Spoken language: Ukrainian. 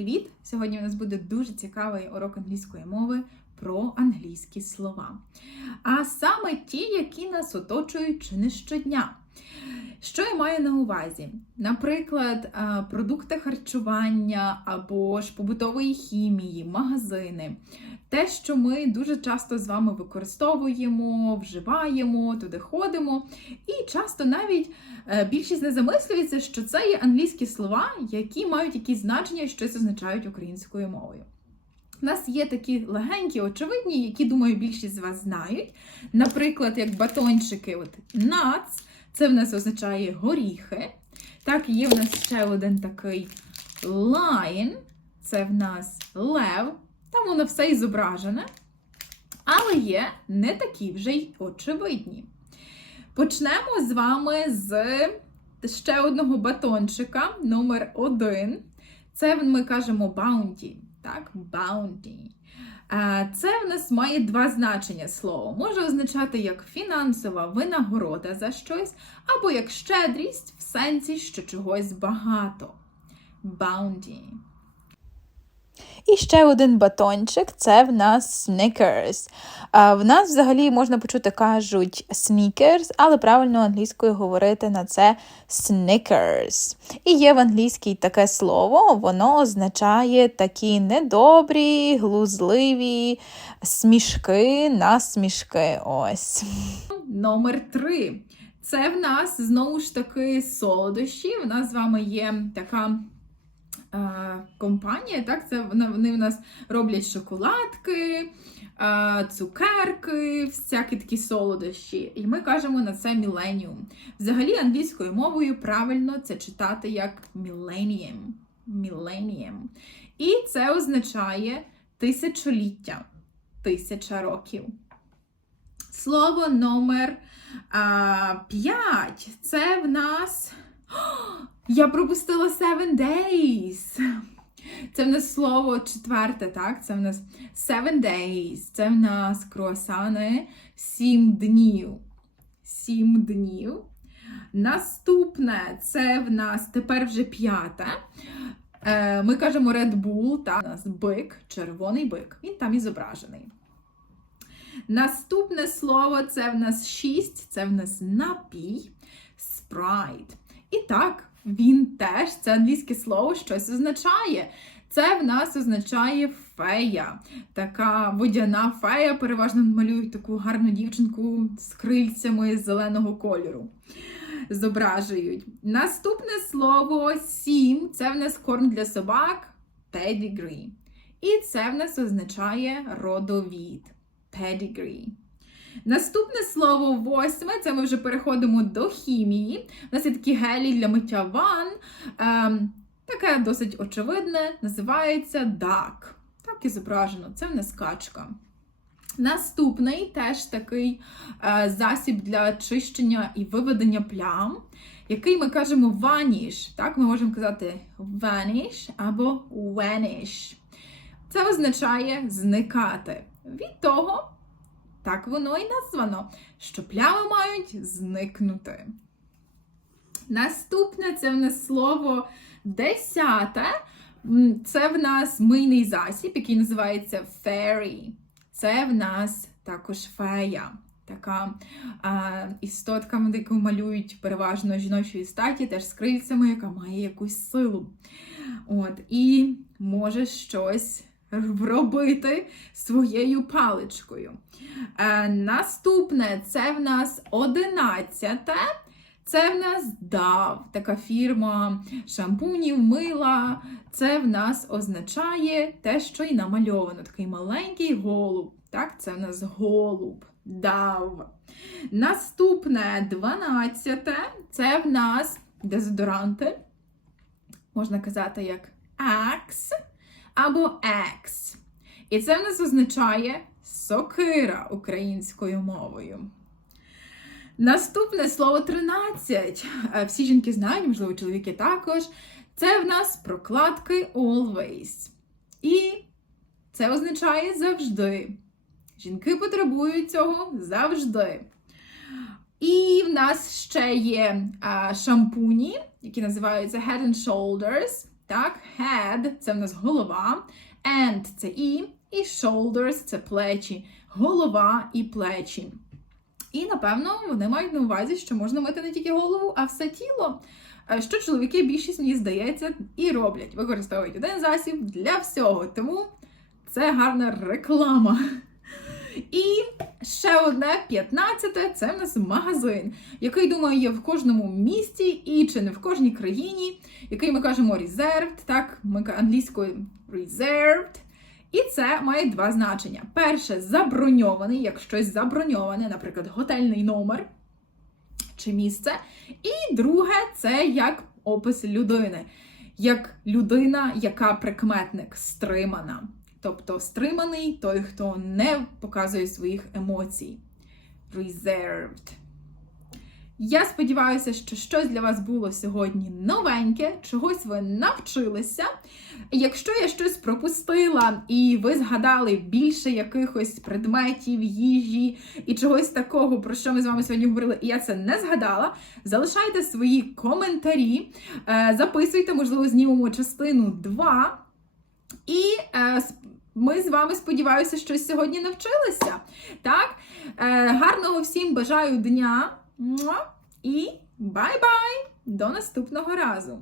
привіт! Сьогодні у нас буде дуже цікавий урок англійської мови про англійські слова. А саме ті, які нас оточують чи не щодня. Що я маю на увазі? Наприклад, продукти харчування або ж побутової хімії, магазини. Те, що ми дуже часто з вами використовуємо, вживаємо, туди ходимо. І часто навіть е, більшість не замислюється, що це є англійські слова, які мають якісь значення і щось означають українською мовою. У нас є такі легенькі, очевидні, які, думаю, більшість з вас знають. Наприклад, як батончики, от nuts, це в нас означає горіхи. Так, є в нас ще один такий lion, це в нас лев. Там воно все і зображене. Але є не такі вже й очевидні. Почнемо з вами з ще одного батончика, номер один. Це ми кажемо bounty. Так, bounty. Це в нас має два значення слово. Може означати як фінансова винагорода за щось, або як щедрість в сенсі, що чогось багато. Bounty. І ще один батончик це в нас Snickers. В нас взагалі можна почути, кажуть Snickers, але правильно англійською говорити на це Snickers. І є в англійській таке слово, воно означає такі недобрі, глузливі смішки на смішки. Ось. Номер три. Це в нас знову ж таки солодощі. У нас з вами є така компанія. Так, це вони в нас роблять шоколадки, е, цукерки, всякі такі солодощі. І ми кажемо на це Millennium. Взагалі, англійською мовою правильно це читати як Millennium. Millennium. І це означає тисячоліття, тисяча років. Слово номер а, 5. Це в нас. Я пропустила seven days. Це в нас слово четверте, так? Це в нас seven days. Це в нас круасани сім днів. Сім днів. Наступне це в нас тепер вже п'яте. Е, Ми кажемо Red Bull, так? У нас бик, червоний бик. Він там і зображений. Наступне слово це в нас шість, це в нас напій, спрайт. І так, він теж, це англійське слово, щось означає. Це в нас означає фея. Така водяна фея, переважно малюють таку гарну дівчинку з крильцями зеленого кольору. Зображують. Наступне слово сім це в нас корм для собак pedigree. І це в нас означає родовід. Pedigree. Наступне слово восьме, це ми вже переходимо до хімії. У нас є такі гелі для миття ванн. Ем, таке досить очевидне, називається duck. Так і зображено, це в нас качка. Наступний теж такий е, засіб для чищення і виведення плям, який ми кажемо vanish. Так, ми можемо казати vanish або vanish. Це означає зникати. Від того, так воно і названо, що плями мають зникнути. Наступне це в нас слово десяте. Це в нас мийний засіб, який називається fairy. Це в нас також фея. Така а, істотка, яку малюють переважно жіночої статі, теж з крильцями, яка має якусь силу. От, і може щось робити своєю паличкою. Е, наступне це в нас одинадцяте. Це в нас DAV, така фірма шампунів, мила. Це в нас означає те, що й намальовано. Такий маленький голуб. Так, це в нас голуб. DAV. Наступне 12. Це в нас дезодоранти. Можна казати як Axe або X. І це в нас означає сокира українською мовою. Наступне слово 13. Е, Всі жінки знають, можливо, чоловіки також. Це в нас прокладки always. І це означає завжди. Жінки потребують цього завжди. І в нас ще є а, шампуні, які називаються Head and Shoulders. Так, head це в нас голова, and це і, і shoulders це плечі, голова і плечі. І напевно вони мають на увазі, що можна мити не тільки голову, а все тіло. Е, Що чоловіки більшість, мені здається, і роблять. Використовують один засіб для всього. Тому це гарна реклама. І ще одне, 15 це в нас магазин, який, думаю, є в кожному місті і чи не в кожній країні, який ми кажемо reserved, так, ми англійською reserved. І це має два значення. Перше заброньований, як щось заброньоване, наприклад, готельний номер чи місце. І друге це як опис людини, як людина, яка прикметник стримана. Тобто стриманий той, хто не показує своїх емоцій. Reserved. Я сподіваюся, що щось для вас було сьогодні новеньке, чогось ви навчилися. Якщо я щось пропустила і ви згадали більше якихось предметів, їжі і чогось такого, про що ми з вами сьогодні говорили, і я це не згадала, залишайте свої коментарі, е, записуйте, можливо, знімемо частину 2. І е, ми з вами, сподіваюся, щось сьогодні навчилися. Так? Е, гарного всім бажаю дня. І бай-бай! До наступного разу!